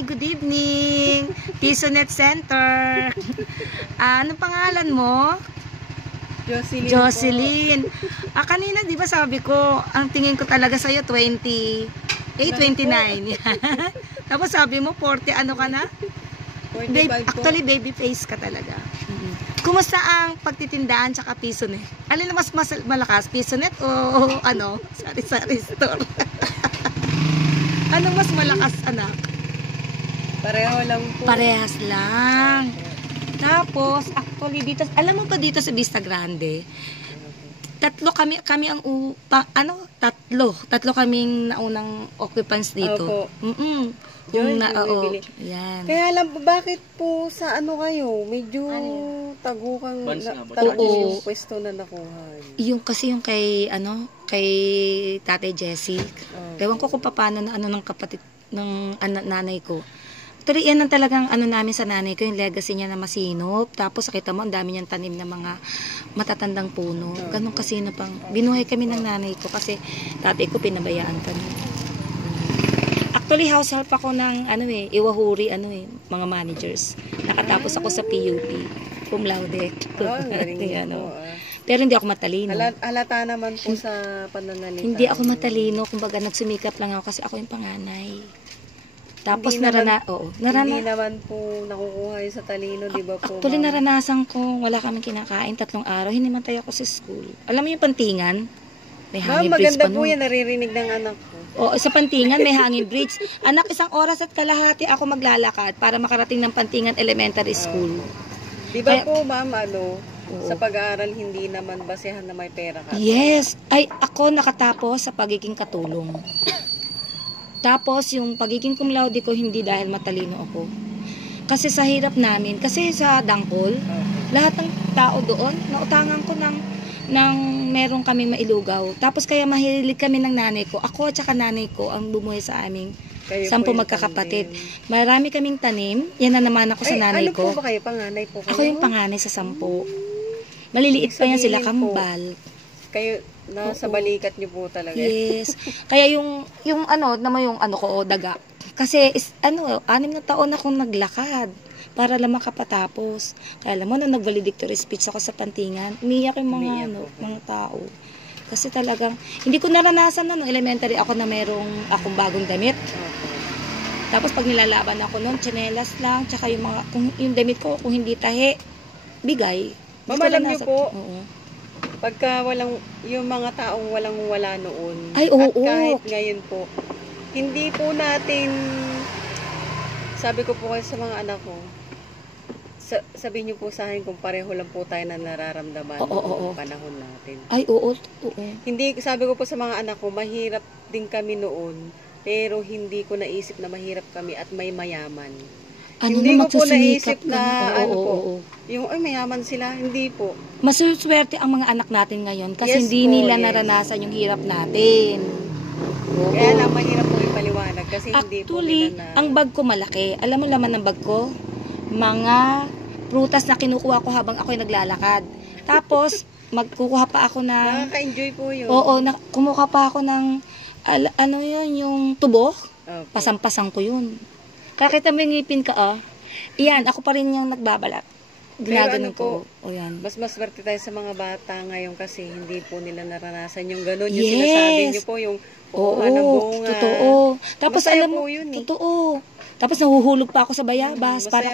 Hi, good evening. PisoNet Center. Anong pangalan mo? Jocelyn. Jocelyn. Kanina, di ba sabi ko, ang tingin ko talaga sa'yo, 28, 29. Tapos sabi mo, 40, ano ka na? 45 Actually, baby face ka talaga. Kumusta ang pagtitindahan tsaka PisoNet? Alin na mas malakas? PisoNet o ano? Sari-sari store? Anong mas malakas, anak? Pareho lang po. Parehas lang. Tapos, actually dito, alam mo ba dito sa Vista Grande, tatlo kaming naunang occupants dito. Opo. Yun, yan. Kaya alam po, bakit po sa ano kayo, medyo tagukang yung pwesto na nakuha. Yung kasi yung kay Tate Jessie. Ewan ko kung paano na ng kapatid ng nanay ko. Pero yan ang talagang namin sa nanay ko, yung legacy niya na masinop. Tapos nakita mo, ang dami niyang tanim na mga matatandang puno. Ganun kasinop ang binuhay kami ng nanay ko kasi tatay ko pinabayaan kami. Actually, house help ako ng Iwahuri, mga managers. Nakatapos ako sa PUP, cum laude. Pero hindi ako matalino. Halata naman po sa pananalita. Hindi ako matalino, kumbaga nagsumikap lang ako kasi ako yung panganay. Tapos hindi naman po nakukuha yun sa talino, di ba po? Actually, naranasan ko, wala kaming kinakain 3 araw, hindi man tayo ako sa school. Alam mo yung pantingan? May hangin bridge pa maganda po yan, naririnig ng anak ko. Sa pantingan, may hangin bridge. Anak, 1 oras at kalahati ako maglalakad para makarating ng Pantingan Elementary School. Di ba po, ma'am, sa pag-aaral, hindi naman basehan na may pera ka? Yes. Ako nakatapos sa pagiging katulong. Tapos, yung pagiging cum laude ko, hindi dahil matalino ako. Kasi sa hirap namin, kasi sa Dangkol, lahat ng tao doon, nautangan ko ng meron kami mailugaw. Tapos kaya mahilig kami ng nanay ko. Ako at saka nanay ko ang bumuhay sa aming 10 magkakapatid. Marami kaming tanim. Yan na naman ako sa nanay ko. Ano po ba kayo? Panganay po kayo? Ako yung panganay sa 10. Maliliit pa yan sila, kambal. Kayo, nasa balikat niyo po talaga. Yes. Kaya yung daga. Kasi 6 na taon akong naglakad para lang makapatapos. Kaya alam mo, nung nag-valedictory speech ako sa Pantingan, umiyak yung mga tao. Kasi talagang, hindi ko naranasan nung elementary ako na merong akong bagong damit. Tapos pag nilalaban ako noon, tsinelas lang, tsaka yung damit ko, kung hindi tahi, bigay. Ma'am, alam niyo po, pagka yung mga taong wala noon, at kahit ngayon po, hindi po natin, sabi ko po kayo sa mga anak ko, sabihin niyo po sa akin kung pareho lang po tayo na nararamdaman noong panahon natin. Hindi, sabi ko po sa mga anak ko, mahirap din kami noon, pero hindi ko naisip na mahirap kami at may mayaman. Hindi ko po naisip na yung mayaman sila, hindi po. Masuswerte ang mga anak natin ngayon kasi hindi nila naranasan yung hirap natin. Kaya lang mahirap po ipaliwanag kasi hindi po nila ang bag ko malaki. Alam mo laman ng bag ko? Mga prutas na kinukuha ko habang ako'y naglalakad. Tapos, magkukuha pa ako ng... Nakaka-enjoy po yun. Kumuha pa ako ng, yung tubo. Pasampasang ko yun. Kakita mo yung ngipin ka, Iyan, ako pa rin yung nagbabalat. Ginaganon ko. Mas maswerte tayo sa mga bata ngayon kasi hindi po nila naranasan yung gano'n. Yung sinasabi niyo po, yung kukuha ng bunga. Totoo. Tapos alam mo, totoo. Tapos nahuhulog pa ako sa bayabas para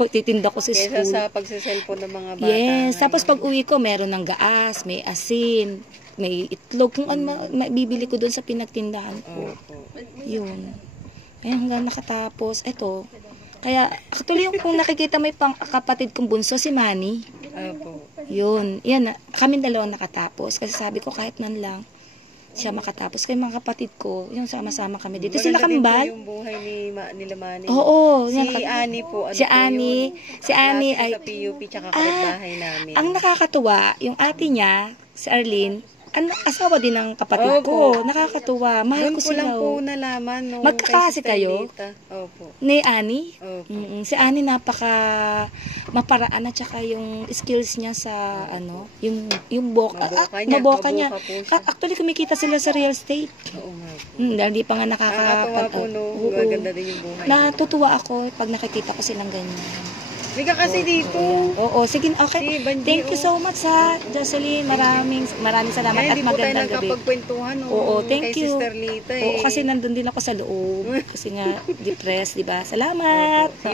pagtitinda ko sa school. Kesa sa pagsiselfon ng mga bata. Yes. Tapos pag uwi ko, meron ng gaas, may asin, may itlog. Kung ano bibili ko doon sa pinagtindahan ko. Yun. Ayun, hanggang nakatapos. Ito. Kaya, actually, kung nakikita may kapatid kong bunso, si Manny. Yun. Yan, kami 2 nakatapos. Kasi sabi ko, kahit man lang, siya makatapos. Kaya mga kapatid ko, yung sama-sama kami dito. Sila kambal. Yung buhay nila Manny. Si Annie po. Si Annie ay sa PUP tsaka kapitbahay namin. Ang nakakatuwa, yung ate niya, si Arlene, asawa din ng kapatid Opo. ko. Nakakatuwa. Mahal Doon ko po lang sila. po Oh. nalaman. No, Magkakasi kay Sister kayo? Lita. Opo. Ni Ani? Opo. Si Ani napaka maparaan at saka yung skills niya sa yung maboka niya. Po siya. Actually kumikita sila sa real estate. Oo nga po. Dahil di pa nga Nakakatawa po, no? Oo. Maganda din yung buhay. Natutuwa ako pag nakikita ko silang ganyan. Hindi ka kasi dito. Oo, sige, okay. Si Banji, Thank you so much ha, Jocelyn. Maraming salamat Kaya at hindi po tayo magandang gabi. nakapagkwentuhan. No? Oo, thank kay you. Sister Lita. Oo, kasi nandun din ako sa loob. Kasi nga, depressed, di ba? Salamat. Opo.